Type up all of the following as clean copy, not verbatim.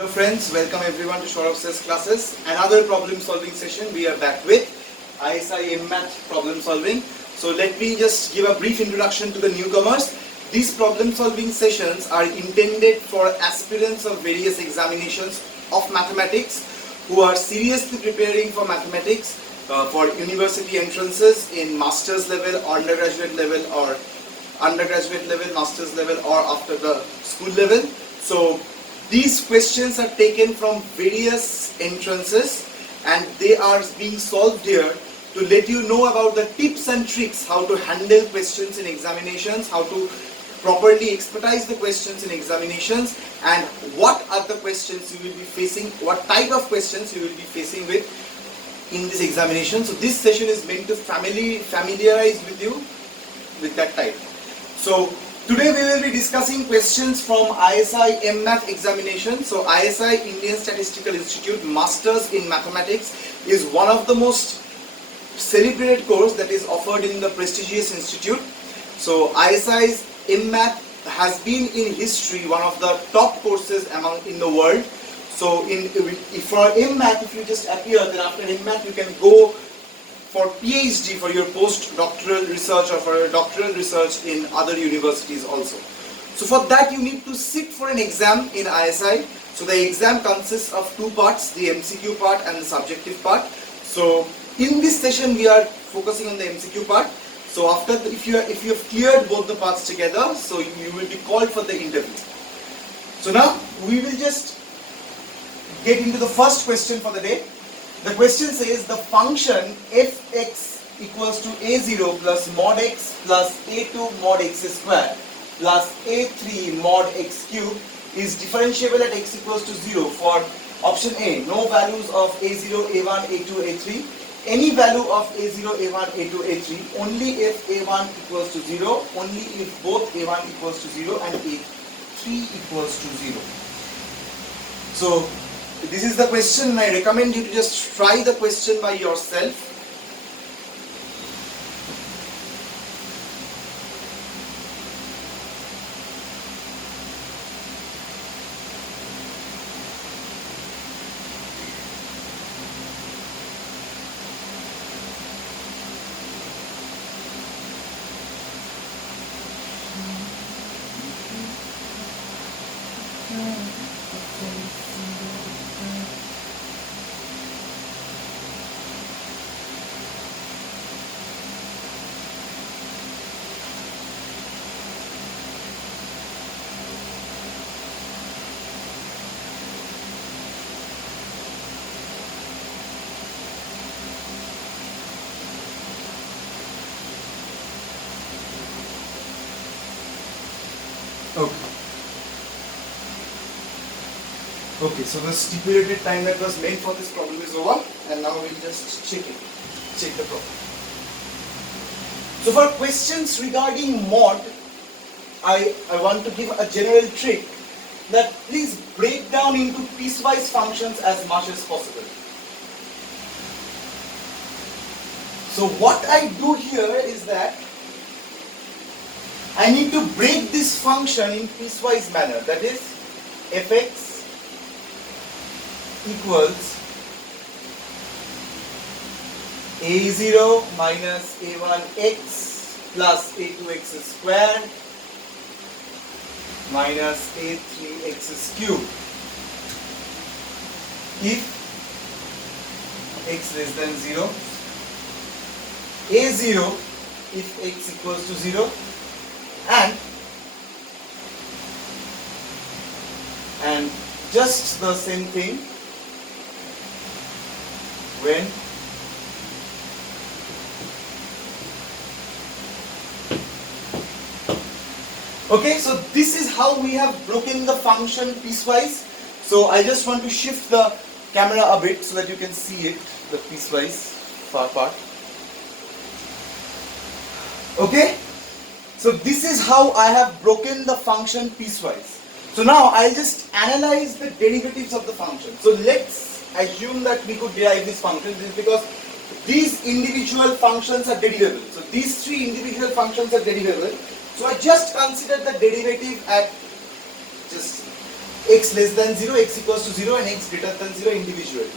Hello friends, welcome everyone to Short Says Classes. Another problem solving session. We are back with Isi M.Math problem solving. So let me just give a brief introduction to the newcomers. These problem solving sessions are intended for aspirants of various examinations of mathematics who are seriously preparing for mathematics for university entrances in master's level, undergraduate level, master's level, or after the school level. So these questions are taken from various entrances and they are being solved here to let you know about the tips and tricks how to handle questions in examinations, how to properly expertise the questions in examinations, and what are the questions you will be facing, what type of questions you will be facing with in this examination. So this session is meant to familiarize with you with that type. So today we will be discussing questions from ISI M.Math examination. So ISI, Indian Statistical Institute Masters in Mathematics, is one of the most celebrated course that is offered in the prestigious institute. So ISI's M.Math has been in history one of the top courses in the world. So for M.Math, if you just appear, then after M.Math you can go for PhD, for your postdoctoral research or for your doctoral research in other universities also. So for that you need to sit for an exam in ISI. So the exam consists of two parts, the MCQ part and the subjective part. So in this session we are focusing on the MCQ part. So after if you have cleared both the parts together, so you will be called for the interview. So now we will just get into the first question for the day. The question says the function fx equals to a0 plus mod x plus a2 mod x square plus a3 mod x cube is differentiable at x equals to 0 for option A, no values of a0, a1, a2, a3, any value of a0, a1, a2, a3, only if a1 equals to 0, only if both a1 equals to 0 and a3 equals to 0. So this is the question. I recommend you to just try the question by yourself. Okay, so the stipulated time that was meant for this problem is over, and now we'll just check the problem. So for questions regarding mod, I want to give a general trick that please break down into piecewise functions as much as possible. So what I do here is that I need to break this function in piecewise manner, that is fx equals a0 minus a1x plus a2x squared minus a3x cubed if x less than 0, a0 if x equals to 0, and just the same thing when okay, so this is how we have broken the function piecewise. So I just want to shift the camera a bit so that you can see it, the piecewise part. Okay, so this is how I have broken the function piecewise. So now I'll just analyze the derivatives of the function. So let's assume that we could derive this function. This is because these individual functions are derivable. So these three individual functions are derivable. So I just consider the derivative at just x less than 0, x equals to 0 and x greater than 0 individually.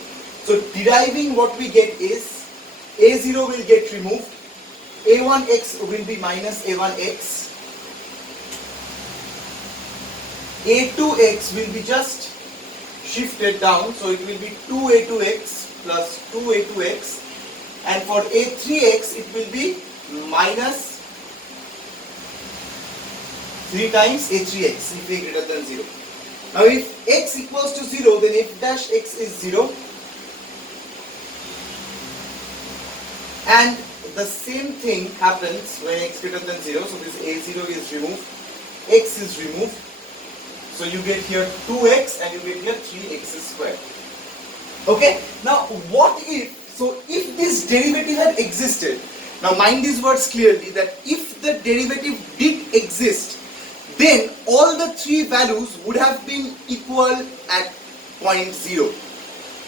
So deriving what we get is a0 will get removed, a1x will be minus a1x, a2x will be just shifted down, so it will be 2a2x plus 2a2x, and for a3x it will be minus 3 times a3x if a greater than 0. Now if x equals to 0, then f dash x is 0, and the same thing happens when x greater than 0. So this a0 is removed, x is removed, so you get here 2x and you get here 3x squared. Okay, now what if, so if this derivative had existed, now mind these words clearly, that if the derivative did exist, then all the three values would have been equal at point 0.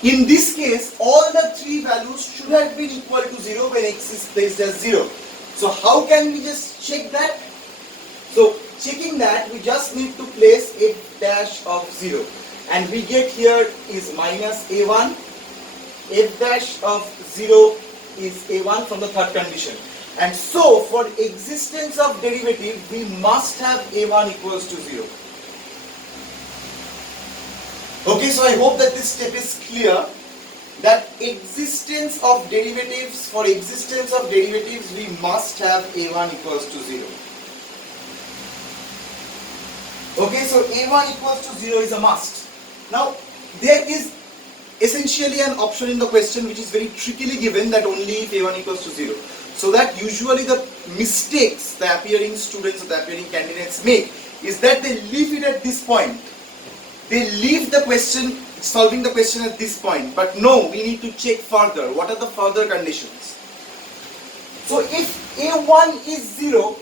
In this case, all the three values should have been equal to 0 when x is placed as 0. So how can we just check that? So checking that, we just need to place f dash of 0, and we get here is minus a1, f dash of 0 is a1 from the third condition. And so for existence of derivative, we must have a1 equals to 0. Okay, so I hope that this step is clear, that existence of derivatives, for existence of derivatives, we must have a1 equals to 0. Okay, so a1 equals to 0 is a must. Now, there is essentially an option in the question which is very trickily given, that only if a1 equals to 0. So that usually the mistakes the appearing students or the appearing candidates make is that they leave it at this point. They leave the question, solving the question at this point. But no, we need to check further. What are the further conditions? So if a1 is 0,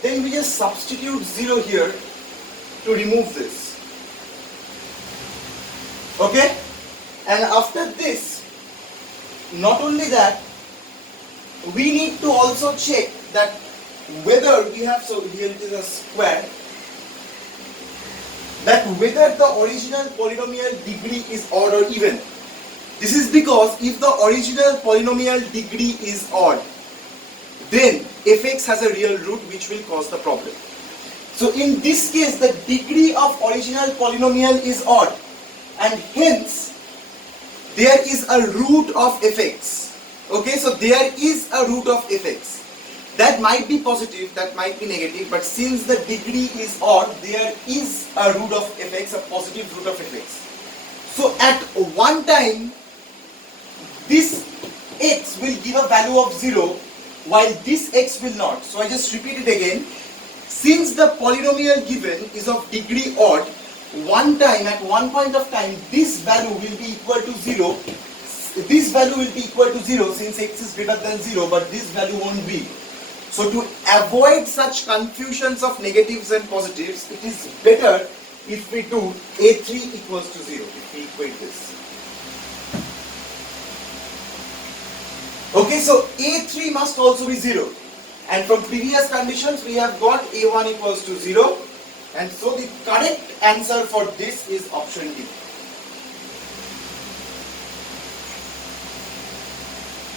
then we just substitute 0 here to remove this. Okay? And after this, not only that, we need to also check that whether we have, so here it is a square, that whether the original polynomial degree is odd or even. This is because if the original polynomial degree is odd, then fx has a real root which will cause the problem. So in this case, the degree of original polynomial is odd, and hence there is a root of fx. Okay, so there is a root of fx. That might be positive, that might be negative, but since the degree is odd, there is a root of fx, a positive root of fx. So at one time, this x will give a value of 0, while this x will not. So I just repeat it again. Since the polynomial given is of degree odd, one time, at one point of time, this value will be equal to 0. This value will be equal to 0 since x is greater than 0, but this value won't be. So to avoid such confusions of negatives and positives, it is better if we do a3 equals to 0, if we equate this. Okay, so a3 must also be 0. And from previous conditions, we have got a1 equals to 0. And so the correct answer for this is option D.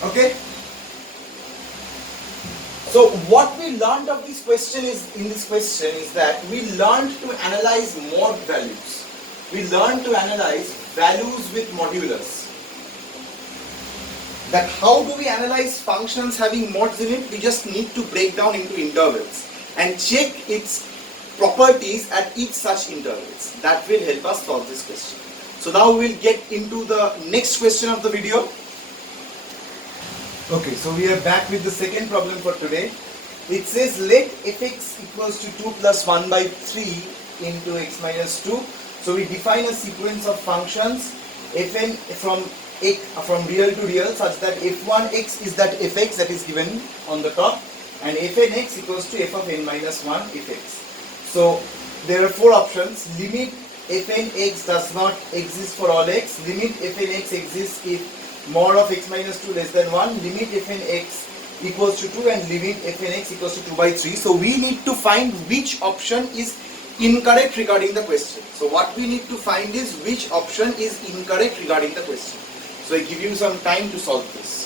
Okay. So what we learned of this question is, in this question is that we learned to analyze mod values. We learned to analyze values with modulus. That how do we analyze functions having mods in it? We just need to break down into intervals and check its properties at each such intervals. That will help us solve this question. So now we will get into the next question of the video. Okay, so we are back with the second problem for today. It says let fx equals to 2 plus 1 by 3 into x minus 2. So we define a sequence of functions fn from real to real such that f1x is that fx that is given on the top, and fnx equals to f of n minus 1 fx. So there are four options. Limit fnx does not exist for all x, limit fnx exists if mod of x minus 2 less than 1, limit fnx equals to 2, and limit fnx equals to 2 by 3. So we need to find which option is incorrect regarding the question. So what we need to find is which option is incorrect regarding the question. So I give you some time to solve this.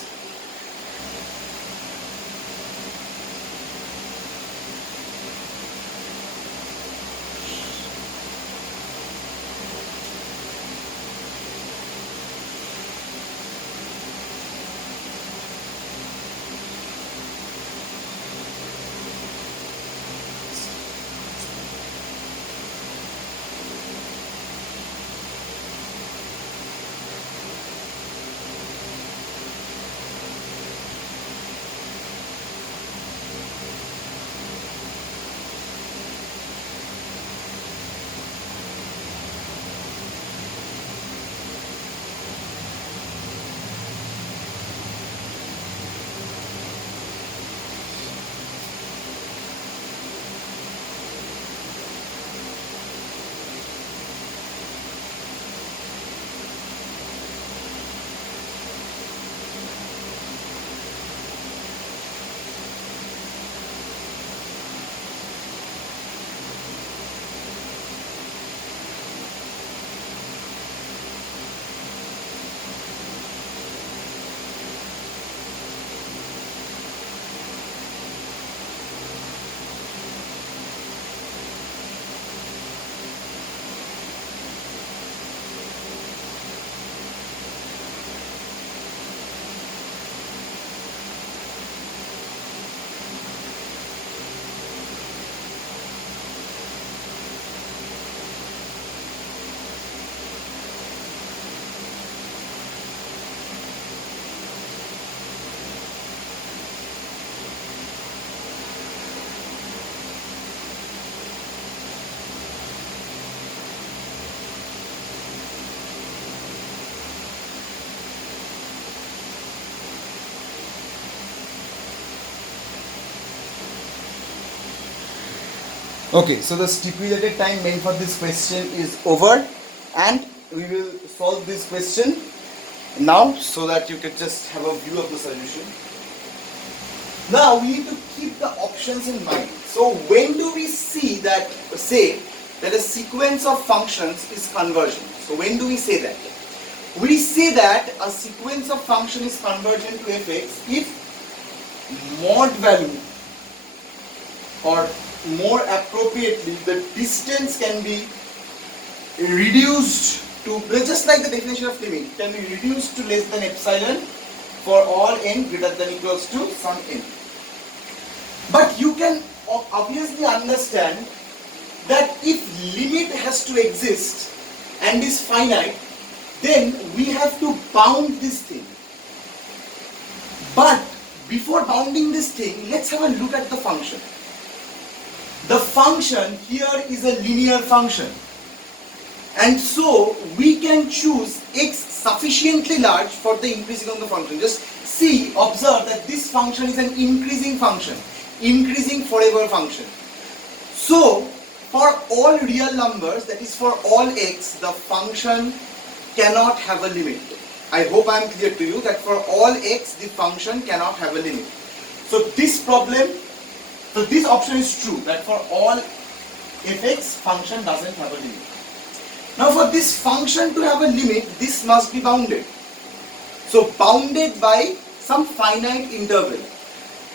Okay, so the stipulated time meant for this question is over, and we will solve this question now so that you can just have a view of the solution. Now we need to keep the options in mind. So when do we say that a sequence of functions is convergent? So when do we say that? We say that a sequence of function is convergent to fx if mod value, or more appropriately the distance, can be reduced to, just like the definition of limit, can be reduced to less than epsilon for all n greater than equals to some n. But you can obviously understand that if limit has to exist and is finite, then we have to bound this thing. But before bounding this thing, let's have a look at the function. The function here is a linear function, and so we can choose x sufficiently large for the increasing of the function. Just observe that this function is an increasing function, increasing forever function. So for all real numbers, that is for all x, the function cannot have a limit. I hope I am clear to you that for all x, the function cannot have a limit. So this option is true, that for all fx, function doesn't have a limit. Now for this function to have a limit, this must be bounded. So bounded by some finite interval.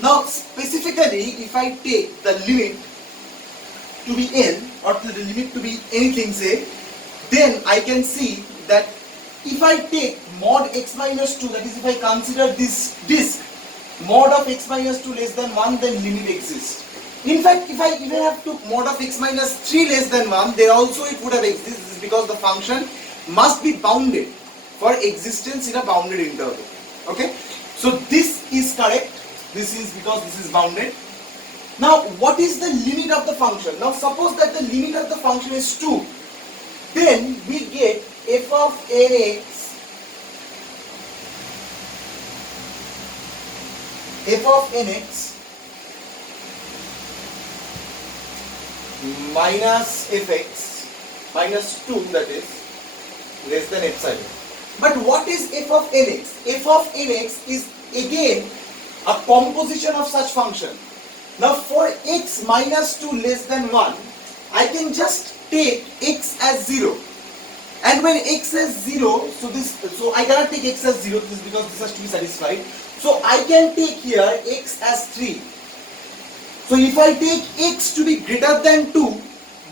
Now specifically, if I take the limit to be n, or the limit to be anything, say, then I can see that if I take mod x minus 2, that is if I consider this disk, mod of x minus 2 less than 1, then limit exists. In fact, if I even have to mod of x minus 3 less than 1, there also it would have existed. This is because the function must be bounded for existence in a bounded interval. Okay? So this is correct. This is because this is bounded. Now, what is the limit of the function? Now, suppose that the limit of the function is 2. Then we get f of nx minus fx minus 2, that is less than epsilon. But what is f of nx? F of nx is again a composition of such function. Now for x minus 2 less than 1, I can just take x as 0. And when x is 0, so I cannot take x as 0 because this has to be satisfied. So I can take here x as 3. So if I take x to be greater than 2,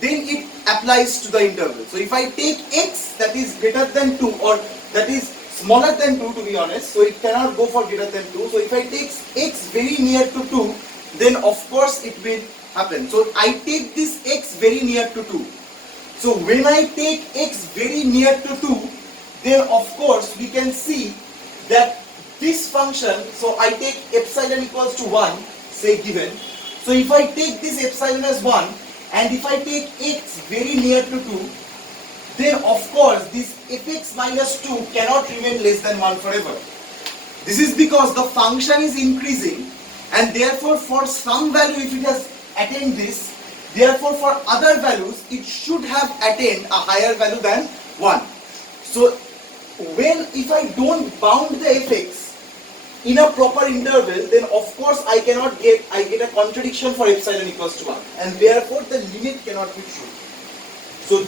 then it applies to the interval. So if I take x that is greater than 2 or that is smaller than 2 to be honest, so it cannot go for greater than 2. So if I take x very near to 2, then of course it will happen. So I take this x very near to 2. So when I take x very near to 2, then of course we can see that this function, so I take epsilon equals to 1, say given. So if I take this epsilon as 1 and if I take x very near to 2, then of course this fx minus 2 cannot remain less than 1 forever. This is because the function is increasing and therefore for some value if it has attained this, therefore for other values it should have attained a higher value than 1. So if I don't bound the fx in a proper interval, then of course I get a contradiction for epsilon equals to 1 and therefore the limit cannot be true. So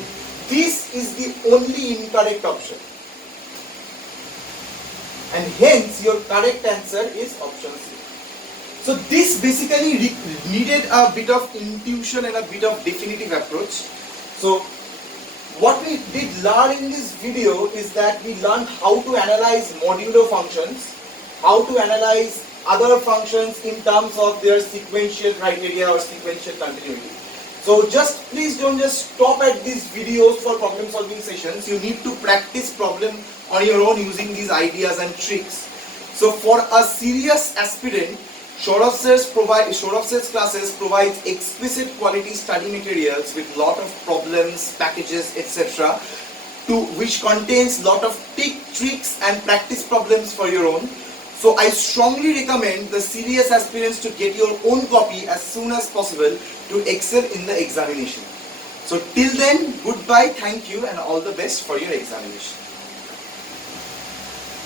this is the only incorrect option and hence your correct answer is option C. So this basically needed a bit of intuition and a bit of definitive approach. So what we did learn in this video is that we learned how to analyze modulo functions, how to analyze other functions in terms of their sequential criteria or sequential continuity. So please don't just stop at these videos for problem solving sessions. You need to practice problem on your own using these ideas and tricks. So for a serious aspirant, Saurav Sir's classes provides explicit quality study materials with lot of problems, packages, etc. which contains lot of tricks and practice problems for your own. So I strongly recommend the serious aspirants to get your own copy as soon as possible to excel in the examination. So till then, goodbye, thank you and all the best for your examination.